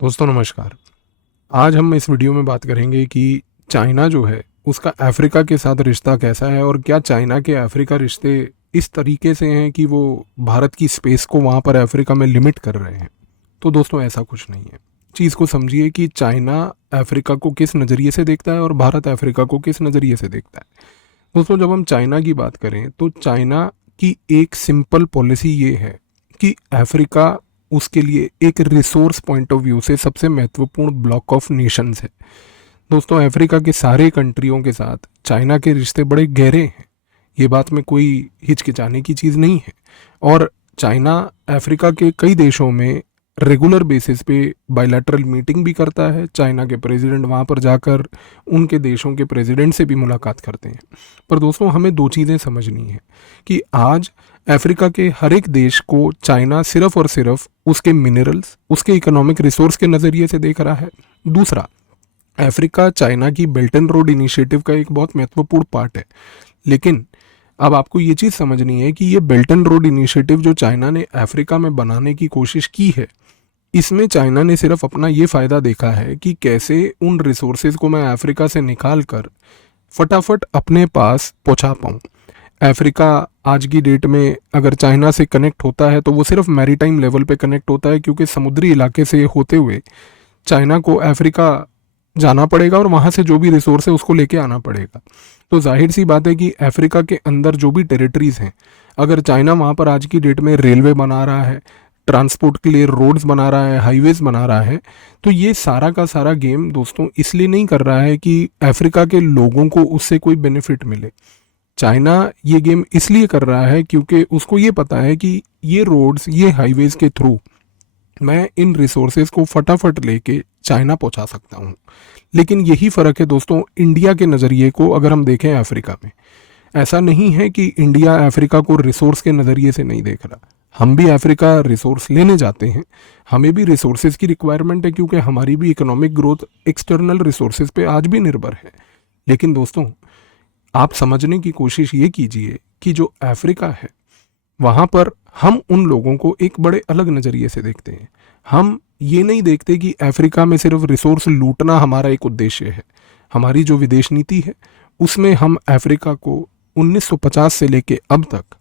दोस्तों नमस्कार। आज हम इस वीडियो में बात करेंगे कि चाइना जो है उसका अफ्रीका के साथ रिश्ता कैसा है और क्या चाइना के अफ्रीका रिश्ते इस तरीके से हैं कि वो भारत की स्पेस को वहाँ पर अफ्रीका में लिमिट कर रहे हैं। तो दोस्तों ऐसा कुछ नहीं है। चीज़ को समझिए कि चाइना अफ्रीका को किस नज़रिए से देखता है और भारत अफ्रीका को किस नज़रिए से देखता है। दोस्तों जब हम चाइना की बात करें तो चाइना की एक सिंपल पॉलिसी ये है कि अफ्रीका उसके लिए एक रिसोर्स पॉइंट ऑफ व्यू से सबसे महत्वपूर्ण ब्लॉक ऑफ नेशंस है। दोस्तों अफ्रीका के सारे कंट्रियों के साथ चाइना के रिश्ते बड़े गहरे हैं। ये बात में कोई हिचकिचाने की चीज़ नहीं है। और चाइना अफ्रीका के कई देशों में रेगुलर बेसिस पे बायलैटरल मीटिंग भी करता है। चाइना के प्रेसिडेंट वहाँ पर जाकर उनके देशों के प्रेसिडेंट से भी मुलाकात करते हैं। पर दोस्तों हमें दो चीज़ें समझनी है कि आज अफ्रीका के हर एक देश को चाइना सिर्फ और सिर्फ उसके मिनरल्स, उसके इकोनॉमिक रिसोर्स के नज़रिए से देख रहा है। दूसरा, अफ्रीका चाइना की बेल्ट एंड रोड इनिशिएटिव का एक बहुत महत्वपूर्ण पार्ट है। लेकिन अब आपको ये चीज़ समझनी है कि ये बेल्ट एंड रोड इनिशिएटिव जो चाइना ने अफ्रीका में बनाने की कोशिश की है, इसमें चाइना ने सिर्फ अपना ये फ़ायदा देखा है कि कैसे उन रिसोर्सेज को मैं अफ्रीका से निकाल कर फटाफट अपने पास पहुंचा पाऊँ। अफ्रीका आज की डेट में अगर चाइना से कनेक्ट होता है तो वो सिर्फ मैरीटाइम लेवल पे कनेक्ट होता है, क्योंकि समुद्री इलाके से होते हुए चाइना को अफ्रीका जाना पड़ेगा और वहाँ से जो भी रिसोर्स है उसको लेके आना पड़ेगा। तो जाहिर सी बात है कि अफ्रीका के अंदर जो भी टेरिटरीज़ हैं, अगर चाइना वहाँ पर आज की डेट में रेलवे बना रहा है, ट्रांसपोर्ट के लिए रोड्स बना रहा है, हाईवेज बना रहा है, तो ये सारा का सारा गेम दोस्तों इसलिए नहीं कर रहा है कि अफ्रीका के लोगों को उससे कोई बेनिफिट मिले। चाइना ये गेम इसलिए कर रहा है क्योंकि उसको ये पता है कि ये रोड्स, ये हाईवेज के थ्रू मैं इन रिसोर्सेज को फटाफट लेके चाइना पहुंचा सकता हूँ। लेकिन यही फ़र्क है दोस्तों इंडिया के नज़रिए को अगर हम देखें अफ्रीका में। ऐसा नहीं है कि इंडिया अफ्रीका को रिसोर्स के नज़रिए से नहीं देख रहा। हम भी अफ्रीका रिसोर्स लेने जाते हैं, हमें भी रिसोर्सेज की रिक्वायरमेंट है, क्योंकि हमारी भी इकोनॉमिक ग्रोथ एक्सटर्नल रिसोर्सेज पे आज भी निर्भर है। लेकिन दोस्तों आप समझने की कोशिश ये कीजिए कि जो अफ्रीका है वहाँ पर हम उन लोगों को एक बड़े अलग नज़रिए से देखते हैं। हम ये नहीं देखते कि अफ्रीका में सिर्फ रिसोर्स लूटना हमारा एक उद्देश्य है। हमारी जो विदेश नीति है उसमें हम अफ्रीका को 1950 से लेके अब तक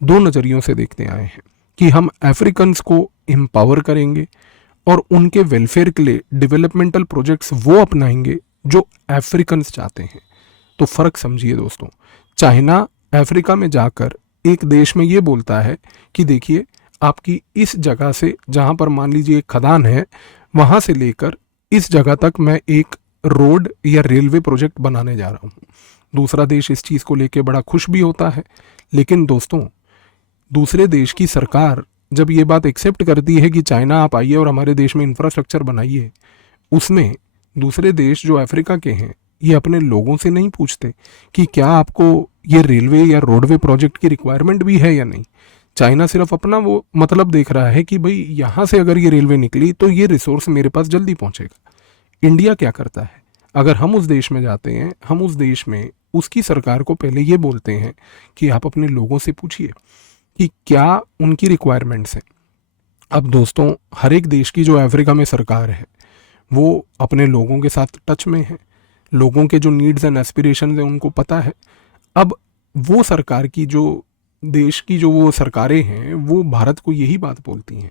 दो नज़रियों से देखते आए हैं कि हम अफ्रीकन्स को एम्पावर करेंगे और उनके वेलफेयर के लिए डेवलपमेंटल प्रोजेक्ट्स वो अपनाएंगे जो अफ्रीकन्स चाहते हैं। तो फ़र्क समझिए दोस्तों, चाइना अफ्रीका में जाकर एक देश में ये बोलता है कि देखिए आपकी इस जगह से, जहाँ पर मान लीजिए एक खदान है, वहाँ से लेकर इस जगह तक मैं एक रोड या रेलवे प्रोजेक्ट बनाने जा रहा हूँ। दूसरा देश इस चीज़ को लेके बड़ा खुश भी होता है। लेकिन दोस्तों दूसरे देश की सरकार जब ये बात एक्सेप्ट करती है कि चाइना आप आइए और हमारे देश में इंफ्रास्ट्रक्चर बनाइए, उसमें दूसरे देश जो अफ्रीका के हैं ये अपने लोगों से नहीं पूछते कि क्या आपको ये रेलवे या रोडवे प्रोजेक्ट की रिक्वायरमेंट भी है या नहीं। चाइना सिर्फ अपना वो मतलब देख रहा है कि भाई यहाँ से अगर ये रेलवे निकली तो ये रिसोर्स मेरे पास जल्दी पहुँचेगा। इंडिया क्या करता है, अगर हम उस देश में जाते हैं, हम उस देश में उसकी सरकार को पहले ये बोलते हैं कि आप अपने लोगों से पूछिए कि क्या उनकी रिक्वायरमेंट्स हैं। अब दोस्तों हर एक देश की जो अफ्रीका में सरकार है वो अपने लोगों के साथ टच में है, लोगों के जो नीड्स एंड एस्पिरेशन हैं उनको पता है। अब वो सरकार की जो देश की जो वो सरकारें हैं वो भारत को यही बात बोलती हैं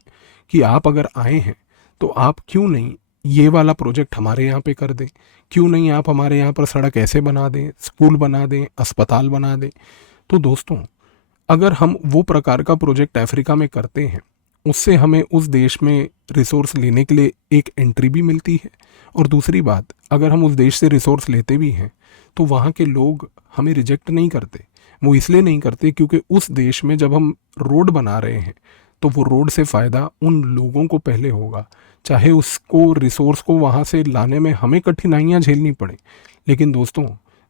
कि आप अगर आए हैं तो आप क्यों नहीं ये वाला प्रोजेक्ट हमारे यहाँ पे कर दें, क्यों नहीं आप हमारे यहाँ पर सड़क ऐसे बना दें, स्कूल बना दें, अस्पताल बना दें। तो दोस्तों अगर हम वो प्रकार का प्रोजेक्ट अफ्रीका में करते हैं, उससे हमें उस देश में रिसोर्स लेने के लिए एक एंट्री भी मिलती है। और दूसरी बात, अगर हम उस देश से रिसोर्स लेते भी हैं तो वहाँ के लोग हमें रिजेक्ट नहीं करते। वो इसलिए नहीं करते क्योंकि उस देश में जब हम रोड बना रहे हैं तो वो रोड से फ़ायदा उन लोगों को पहले होगा, चाहे उसको रिसोर्स को वहाँ से लाने में हमें कठिनाइयाँ झेलनी पड़े। लेकिन दोस्तों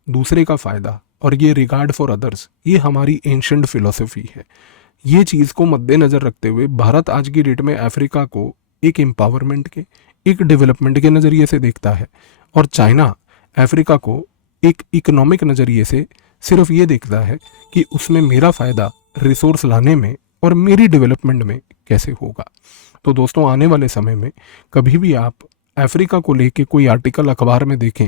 दूसरे का फ़ायदा और ये रिगार्ड फॉर अदर्स, ये हमारी एंशंट फिलॉसफी है। ये चीज़ को मद्देनज़र रखते हुए भारत आज की डेट में अफ्रीका को एक एम्पावरमेंट के, एक डेवलपमेंट के नज़रिए से देखता है, और चाइना अफ्रीका को एक इकोनॉमिक नज़रिए से सिर्फ ये देखता है कि उसमें मेरा फ़ायदा रिसोर्स लाने में और मेरी डेवलपमेंट में कैसे होगा। तो दोस्तों आने वाले समय में कभी भी आप अफ्रीका को लेके कोई आर्टिकल अखबार में देखें,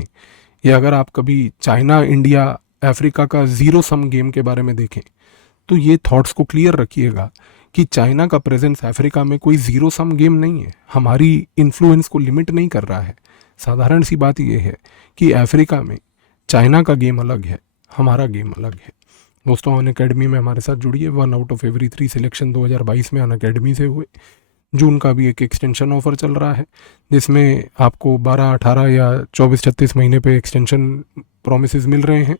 या अगर आप कभी चाइना इंडिया अफ्रीका का ज़ीरो सम गेम के बारे में देखें, तो ये थॉट्स को क्लियर रखिएगा कि चाइना का प्रेजेंस अफ्रीका में कोई ज़ीरो सम गेम नहीं है, हमारी इन्फ्लुएंस को लिमिट नहीं कर रहा है। साधारण सी बात ये है कि अफ्रीका में चाइना का गेम अलग है, हमारा गेम अलग है। दोस्तों अन अकेडमी में हमारे साथ जुड़िए। 1 आउट ऑफ एवरी 3 सिलेक्शन 2022 में अन अकेडमी से हुए। जून का भी एक एक्सटेंशन ऑफर चल रहा है, जिसमें आपको 12, 18 या 24, 36 महीने पे एक्सटेंशन प्रोमिसेस मिल रहे हैं।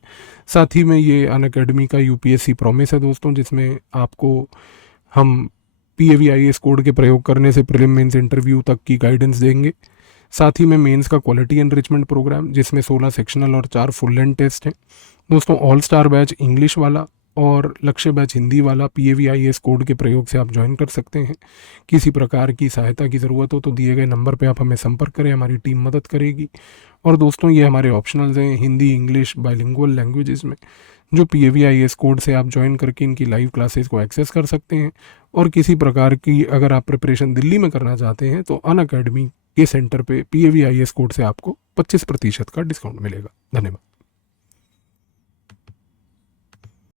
साथ ही में ये अन अकेडमी का यूपीएससी प्रॉमिस है दोस्तों, जिसमें आपको हम PAVIS कोड के प्रयोग करने से प्रीलिम मेंस इंटरव्यू तक की गाइडेंस देंगे। साथ ही में मेंस का क्वालिटी एनरिचमेंट प्रोग्राम, जिसमें 16 सेक्शनल और 4 फुल लेंथ टेस्ट हैं। दोस्तों ऑल स्टार बैच इंग्लिश वाला और लक्ष्य बैच हिंदी वाला PAVIS कोड के प्रयोग से आप ज्वाइन कर सकते हैं। किसी प्रकार की सहायता की ज़रूरत हो तो दिए गए नंबर पे आप हमें संपर्क करें, हमारी टीम मदद करेगी। और दोस्तों ये हमारे ऑप्शनल्स हैं हिंदी इंग्लिश बाइलिंगुअल लैंग्वेजेस में, जो PAVIS कोड से आप ज्वाइन करके इनकी लाइव क्लासेस को एक्सेस कर सकते हैं। और किसी प्रकार की अगर आप प्रिपरेशन दिल्ली में करना चाहते हैं तो अन अकेडमी के सेंटर पे PAVIS कोड से आपको 25% का डिस्काउंट मिलेगा। धन्यवाद।